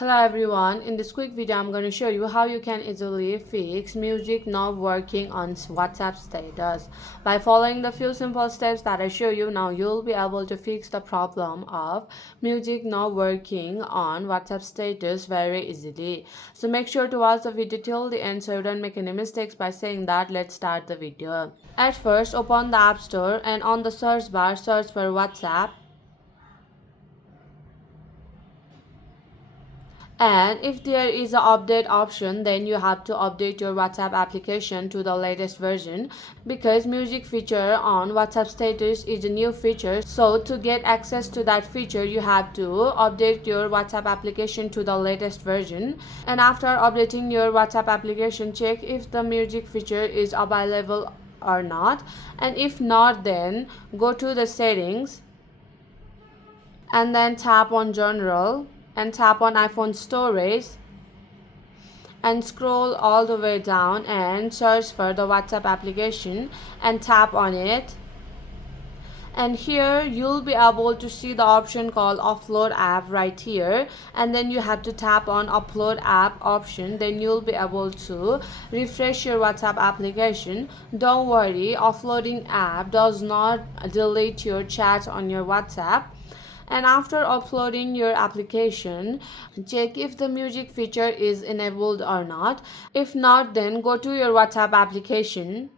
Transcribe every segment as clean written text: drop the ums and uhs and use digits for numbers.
Hello everyone, in this quick video I'm going to show you how you can easily fix music not working on WhatsApp status. By following the few simple steps that I show you now, you'll be able to fix the problem of music not working on WhatsApp status very easily. So make sure to watch the video till the end so you don't make any mistakes. By saying that, let's start the video. At first, open the App Store and on the search bar search for WhatsApp. And if there is an update option, then you have to update your WhatsApp application to the latest version, because music feature on WhatsApp status is a new feature. So to get access to that feature, you have to update your WhatsApp application to the latest version. And after updating your WhatsApp application, check if the music feature is available or not. And if not, then go to the settings and then tap on general and tap on iPhone storage and scroll all the way down and search for the WhatsApp application and tap on it. And here you'll be able to see the option called upload app right here, and then you have to tap on upload app option. Then you'll be able to refresh your WhatsApp application. Don't worry, uploading app does not delete your chat on your WhatsApp. And after uploading your application, check if the music feature is enabled or not. If not, then go to your WhatsApp application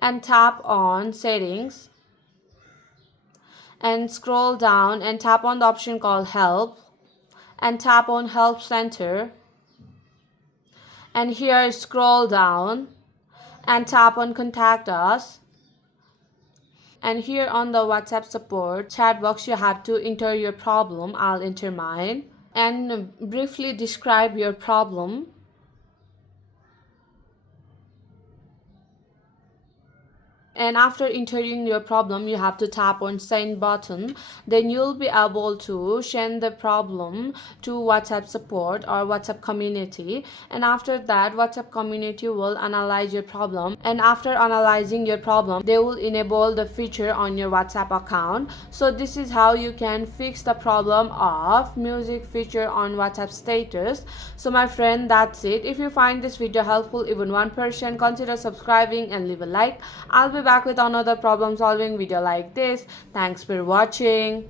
and tap on settings and scroll down and tap on the option called help and tap on help center. And here scroll down and tap on contact us. And here on the WhatsApp support chat box, you have to enter your problem. I'll enter mine and briefly describe your problem. And after entering your problem, you have to tap on send button. Then you'll be able to send the problem to WhatsApp support or WhatsApp community. And after that, WhatsApp community will analyze your problem. And after analyzing your problem, they will enable the feature on your WhatsApp account. So this is how you can fix the problem of music feature on WhatsApp status. So my friend, that's it. If you find this video helpful, even 1%, consider subscribing and leave a like. I'll be back with another problem solving video like this. Thanks for watching.